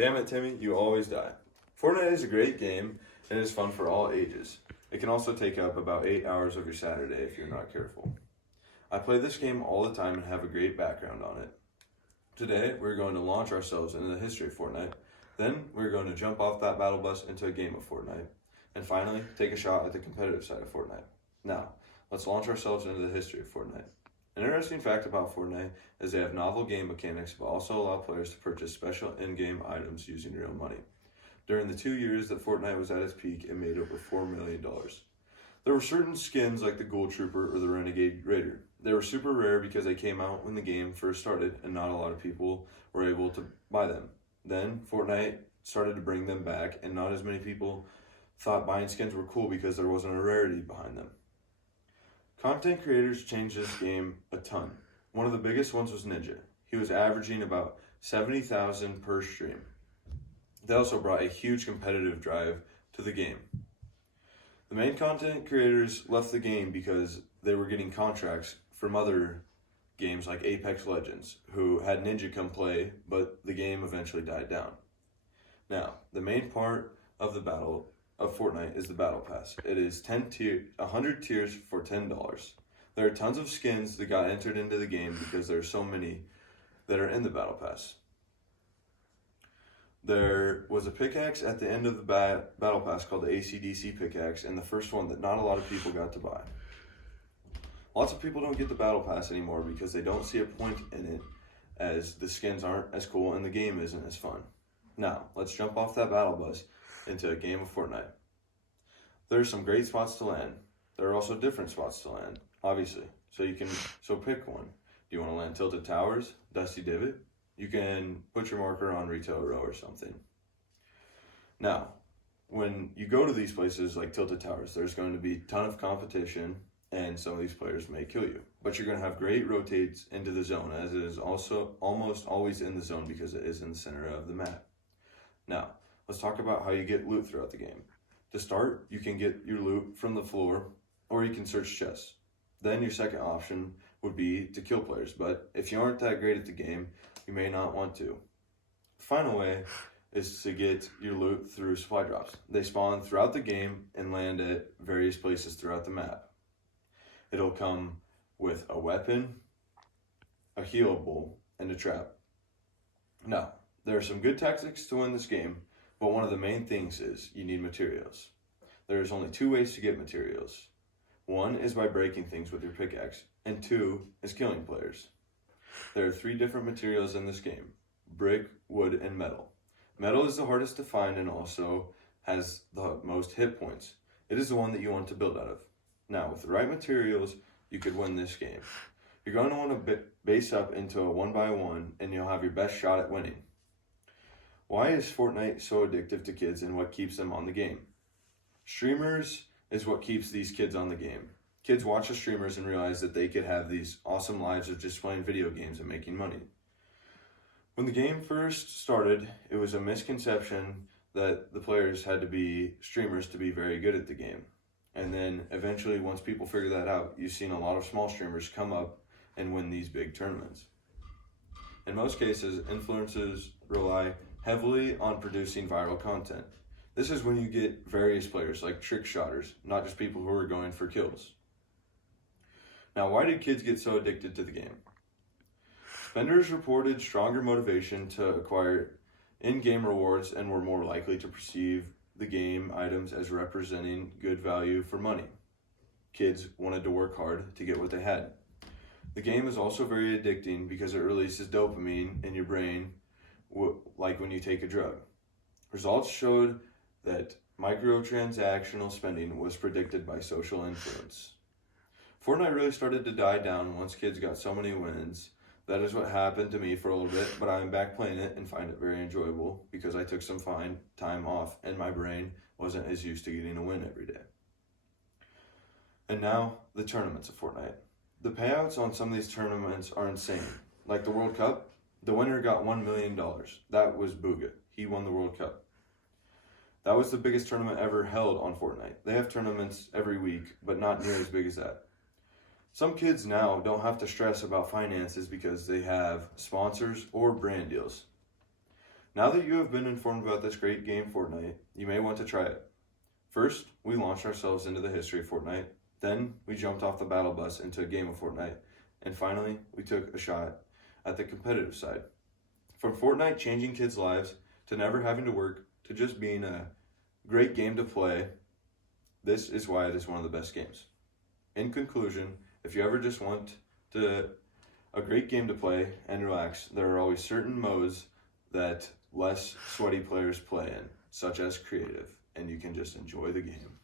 Damn it, Timmy, you always die. Fortnite is a great game and is fun for all ages. It can also take up about 8 hours of your Saturday if you're not careful. I play this game all the time and have a great background on it. Today, we're going to launch ourselves into the history of Fortnite. Then, we're going to jump off that battle bus into a game of Fortnite. And finally, take a shot at the competitive side of Fortnite. Now, let's launch ourselves into the history of Fortnite. An interesting fact about Fortnite is they have novel game mechanics but also allow players to purchase special in-game items using real money. During the 2 years that Fortnite was at its peak, it made over $4 million. There were certain skins like the Gold Trooper or the Renegade Raider. They were super rare because they came out when the game first started and not a lot of people were able to buy them. Then Fortnite started to bring them back and not as many people thought buying skins were cool because there wasn't a rarity behind them. Content creators changed this game a ton. One of the biggest ones was Ninja. He was averaging about 70,000 per stream. They also brought a huge competitive drive to the game. The main content creators left the game because they were getting contracts from other games like Apex Legends, who had Ninja come play, but the game eventually died down. Now, the main part of the battle of Fortnite is the Battle Pass. It is 100 tiers for $10. There are tons of skins that got entered into the game because there are so many that are in the Battle Pass. There was a pickaxe at the end of the Battle Pass called the AC/DC pickaxe, and the first one that not a lot of people got to buy. Lots of people don't get the Battle Pass anymore because they don't see a point in it, as the skins aren't as cool and the game isn't as fun. Now, let's jump off that battle bus into a game of Fortnite. There are some great spots to land. There are also different spots to land, obviously. So pick one. Do you want to land Tilted Towers, Dusty Divot? You can put your marker on Retail Row or something. Now, when you go to these places like Tilted Towers, there's going to be a ton of competition and some of these players may kill you. But you're going to have great rotates into the zone, as it is also almost always in the zone because it is in the center of the map. Now, let's talk about how you get loot throughout the game. To start, you can get your loot from the floor, or you can search chests. Then your second option would be to kill players, but if you aren't that great at the game, you may not want to. The final way is to get your loot through supply drops. They spawn throughout the game and land at various places throughout the map. It'll come with a weapon, a healable, and a trap. Now, there are some good tactics to win this game, but one of the main things is you need materials. There is only 2 ways to get materials. One is by breaking things with your pickaxe, and 2 is killing players. There are 3 different materials in this game: brick, wood, and metal. Metal is the hardest to find and also has the most hit points. It is the one that you want to build out of. Now, with the right materials, you could win this game. You're going to want to base up into a 1x1 and you'll have your best shot at winning. Why is Fortnite so addictive to kids and what keeps them on the game? Streamers is what keeps these kids on the game. Kids watch the streamers and realize that they could have these awesome lives of just playing video games and making money. When the game first started, it was a misconception that the players had to be streamers to be very good at the game. And then eventually, once people figure that out, you've seen a lot of small streamers come up and win these big tournaments. In most cases, influencers rely heavily on producing viral content. This is when you get various players like trick shotters, not just people who are going for kills. Now, why did kids get so addicted to the game? Spenders reported stronger motivation to acquire in-game rewards and were more likely to perceive the game items as representing good value for money. Kids wanted to work hard to get what they had. The game is also very addicting because it releases dopamine in your brain, like when you take a drug. Results showed that microtransactional spending was predicted by social influence. Fortnite really started to die down once kids got so many wins. That is what happened to me for a little bit, but I'm back playing it and find it very enjoyable because I took some fine time off and my brain wasn't as used to getting a win every day. And now, the tournaments of Fortnite. The payouts on some of these tournaments are insane. Like the World Cup, the winner got $1 million. That was Booga. He won the World Cup. That was the biggest tournament ever held on Fortnite. They have tournaments every week, but not near as big as that. Some kids now don't have to stress about finances because they have sponsors or brand deals. Now that you have been informed about this great game Fortnite, you may want to try it. First, we launched ourselves into the history of Fortnite. Then, we jumped off the battle bus into a game of Fortnite. And finally, we took a shot at the competitive side. From Fortnite changing kids' lives, to never having to work, to just being a great game to play, this is why it is one of the best games. In conclusion, if you ever just want a great game to play and relax, there are always certain modes that less sweaty players play in, such as creative, and you can just enjoy the game.